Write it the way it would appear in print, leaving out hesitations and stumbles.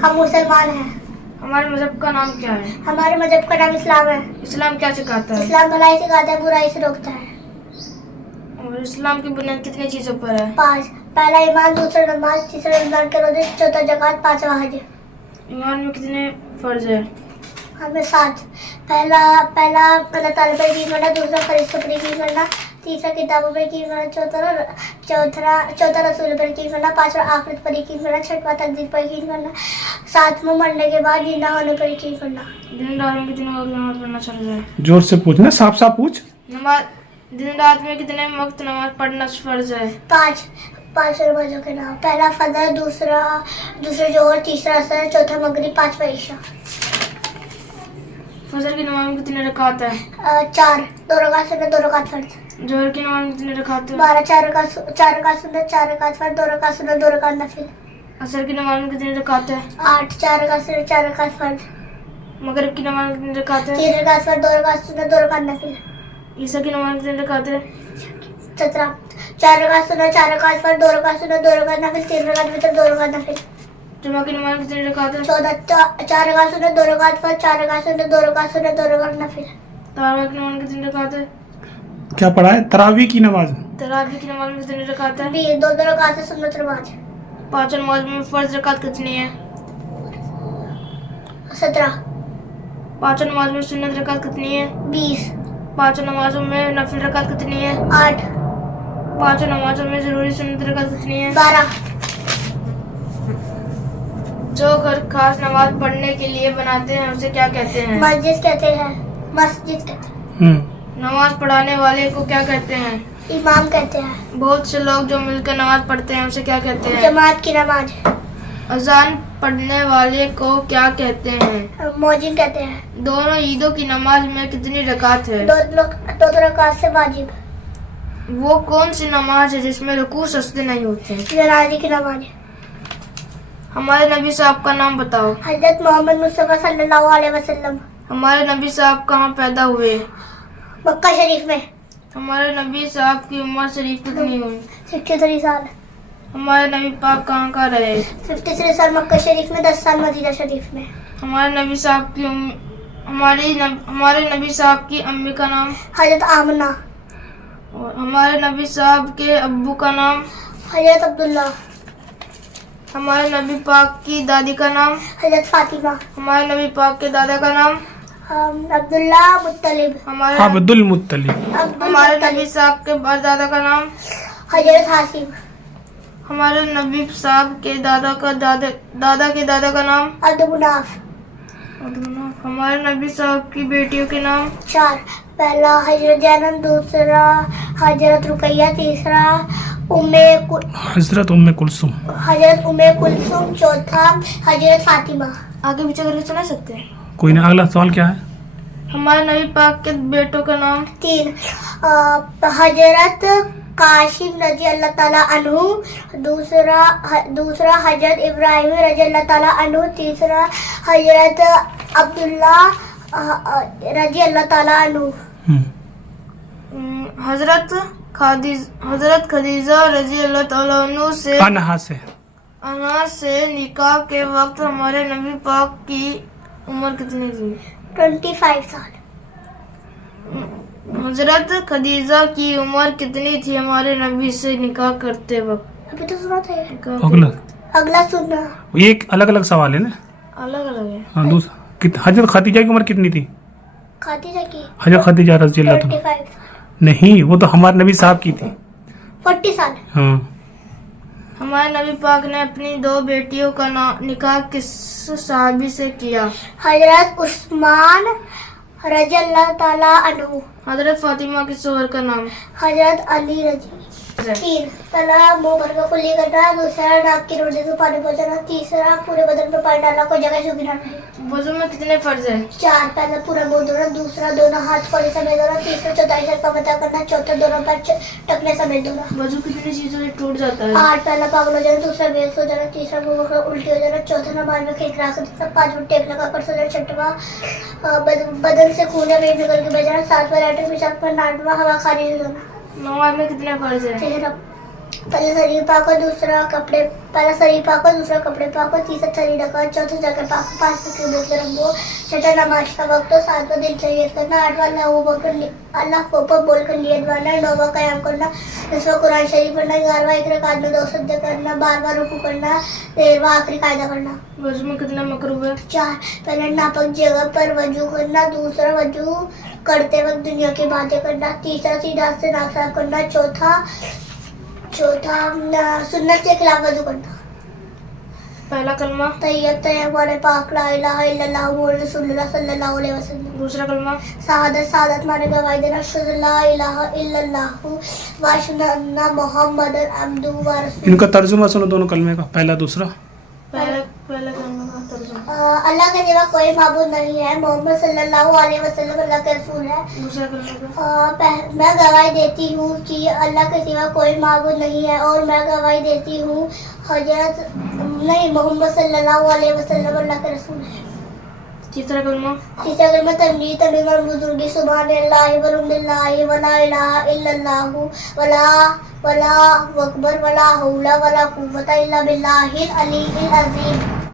हम मुसलमान हैं। हमारे मजहब का नाम क्या है? हमारे मजहब का नाम इस्लाम है। इस्लाम क्या सिखाता है? इस्लाम भलाई सिखाता है, बुराई से रोकता है। और इस्लाम की बुनियाद कितनी चीजों पर है? 5। पहला ईमान, दूसरा नमाज, तीसरा रमजान के रोजे, चौथा ज़कात, पांचवा हज। ईमान में कितने फर्ज है? हमें 7। पहला अल्लाह ताला पर यकीन करना, दूसरा फरिश्तों पर यकीन करना, तीसरा किताबों पर यकीन करना, चौथा रसूल पर यकीन करना, पांचवा आखिरत पर यकीन करना, छठवां तकदीर पर यकीन करना, सातवां मरने के बाद जिंदा होने पर यकीन करना। दिन रात में कितने वक्त नमाज पढ़ना चाहिए? जोर से पूछना, साफ साफ पूछ। नमाज दिन रात में कितने वक्त नमाज पढ़ना फर्ज है? 5 नमाजों के नाम। पहला फजर, दूसरा जोहर, तीसरा असर, चौथा मगरिब, पांचवा इशा। फजर की नमाज में कितने रकात है? 4। 2 रकात सुन्नत, 2 रकात फर्ज। जोहर की नमाज में कितने रकात है? 12। 4 रकात सुन्नत, 4 रकात फर्ज, 2 रकात सुन्नत, 2 रकात नफिल। असर की नमाज में कितने रकात है? 8। 4 रकात सुन्नत, 4 रकात फर्ज, मगरिब की नमाज में कितने रकात है? 3 रकात फर्ज, 2 रकात सुन्नत, 2 रकात नफिल। ईसा की नमाज में कितने रकात है? 17। 4 रकात सुन्नत, 4 रकात फर्ज, 2 रकात सुन्नत, 2 रकात नफिल, 3 रकात वितर, 2 रकात नफिल। जुमा की नमाज में कितने रकात है? 14। 4 रकात सुन्नत, 2 रकात फर्ज, 4 रकात सुन्नत, 2 रकात सुन्नत, 2 रकात नफिल। तरावी की नमाज में कितने रकात है? क्या पढ़ा है? तरावी की नमाज। तरावी की नमाज में कितने रकात है? 20। 2 रकात से सुन्नत नमाज। 5 नमाज में फर्ज रकात कितनी है? 17। 5 नमाज में सुन्नत रकात कितनी है? 20। 5 नमाजों में नफिल रकात कितनी है? 8। 5 नमाजों में जरूरी सुन्नत रकात कितनी है? 12। जो घर खास नमाज पढ़ने के लिए बनाते हैं उसे क्या कहते हैं? मस्जिद कहते हैं। मस्जिद कहते हैं। नमाज पढ़ाने वाले को क्या कहते हैं? इमाम कहते हैं। बहुत से लोग जो मिलकर नमाज पढ़ते हैं उसे क्या कहते हैं? जमात की नमाज। अजान पढ़ने वाले को क्या कहते हैं? मौजिन कहते हैं। दोनों ईदों की नमाज में कितनी रकात है? 2 रकात से वाजिब। वो कौन सी नमाज है जिसमें रुकू सजदे नहीं होते? जनाजे की नमाज। हमारे नबी साहब का नाम बताओ। हजरत मोहम्मद मुस्तफा सल्लल्लाहु अलैहि वसल्लम। हमारे नबी साहब कहाँ पैदा हुए? मक्का शरीफ में। हमारे नबी साहब की उम्र शरीफ कितनी हुई? 63 साल। हमारे नबी पाक कहाँ का रहे? 53 साल मक्का शरीफ में, 10 साल मदीना शरीफ में। हमारे नबी साहब की हमारे नबी साहब की अम्मी का नाम? हजरत आमना। और हमारे नबी साहब के अब्बू का नाम? हजरत अब्दुल्ला। हमारे नबी पाक की दादी का नाम? हजरत फातिमा। हमारे नबी पाक के दादा का नाम? अब्दुल्ला मुत्तलिब। अब्दुल मुत्तलिब। हमारे नबी साहब के परदादा का नाम? हजरत हासिम। हमारे नबी साहब के दादा के दादा का नाम? अब्दुल मुनाफ। हमारे नबी साहब की बेटियों के नाम? 4। पहला हजरत जैनब, दूसरा हजरत रुकैया, तीसरा हजरत उम्मे कुलसुम, चौथा हजरत फातिमा। आगे पीछे करके चला सकते हैं? कोई ना। अगला सवाल क्या है? हमारे नबी पाक के बेटों का नाम? 3। हजरत काशिम रजी अल्लाह ताला अन्हु, दूसरा हजरत इब्राहिम रजी अल्लाह ताला अन्हु, तीसरा हजरत अब्दुल्ला रजी अल्लाह ताला अन्हु। हजरत खदीजा रजी अल्लाह ताला अन्हु से अना से निकाह के वक्त हमारे नबी पाक की उम्र कितनी थी? 25 साल। हजरत खदीजा की उम्र कितनी थी हमारे नबी से निकाह करते वक्त? अभी तो सुना था ये। अगला सुनना। ये एक अलग अलग सवाल है ना? अलग अलग है। हाँ, दूसरा हजरत खदीजा की उम्र कितनी थी? खातीजा की हजरत खदीजा रज़ी अल्लाह 25 नहीं, वो तो हमारे नबी साहब की थी। 40 साल। हाँ। हमारे नबी पाक ने अपनी 2 बेटियों का निकाह किस सहाबी से किया? हजरत उस्मान रजी अल्लाह ताला अन्हु। हजरत फातिमा के शोहर का नाम? हजरत अली रजी। 3। पहला मुंह भर का कुल्ली करना, दूसरा नाक की रोटी से पानी पहुंचाना, तीसरा पूरे बदन पर पानी डालना, कोई जगह सूखी ना रहे। वजू में कितने फर्ज है? 4। पहला पूरा मुंह धोना, दूसरा दोनों हाथ कौड़ी समेत धोना, तीसरा चौथाई सर का मता करना, चौथा दोनों पैर टकने समेत धोना। वजू कितनी चीजों से टूट जाता है? 8। पहला पागल हो जाना, दूसरा बेहोश हो जाना, तीसरा मुंह का उल्टी हो जाना, चौथा नमाज में खिड़खिड़ा कर देना, 5वां टेक लगा कर सो जाना, 6वां बदन से खून या पेट निकल के बह जाना, 7वां लैट्रिन पेशाब करना, 8वां हवा खारिज हो जाना। नमाज में कितने फर्ज है? 13। पहला शरीर पाको, दूसरा कपड़े, पहला शरीर पाको, दूसरा कपड़े पाको, तीसरा शरीर ढका, चौथा जगह पाको, पांचवा किबले की तरफ मुंह, छठा नमाज का वक्त, सातवां दिल शरीयत करना, आठवां अल्लाह को बोल कर नियत बनाना, नौवां कयाम करना, 10वां कुरान शरीफ पढ़ना, 11वां एक रकात में 2 सजदे करना, 12वां रुकू करना, 13वां आखिरी कायदा करना। वजू में कितना मकरूह है? 4 पहला नापाक जगह पर वजू करना, दूसरा वजू करते वक्त दुनिया की बातें करना, तीसरा सीधा से नाक साफ करना, चौथा सुन्नत के खिलाफ वजू करना। पहला कलमा। तैयब हमारे पाक ला इलाहा इल्लल्लाह मुहम्मद रसूलुल्लाह सल्लल्लाहु अलैहि वसल्लम। दूसरा कलमा। शहादत माने गवाही देना, अशहदु ला इलाहा इल्लल्लाह व अशहदु अन्ना मुहम्मदन अब्दुहु व रसूलुहु। इनका तर्जुमा सुनो दोनों कलमे का, पहला दूसरा। पहला कलमा का तर्जुमा। अल्लाह के सिवा कोई माबूद नहीं है, मोहम्मद सल्लल्लाहु अलैहि वसल्लम अल्लाह के रसूल है। दूसरा कलमा का। मैं गवाही देती हूँ कि अल्लाह के सिवा कोई माबूद नहीं है और मैं गवाही देती हूँ मोहम्मद सल्लल्लाहु अलैहि वसल्लम अल्लाह के रसूल है। तीसरा कलमा। तमजीद और बुजुर्गी, सुभान अल्लाह वल्हम्दुलिल्लाह वला इलाहा इल्लल्लाह वला अकबर वला हौला वला कुव्वता इल्ला बिल्लाहिल अलील अज़ीम।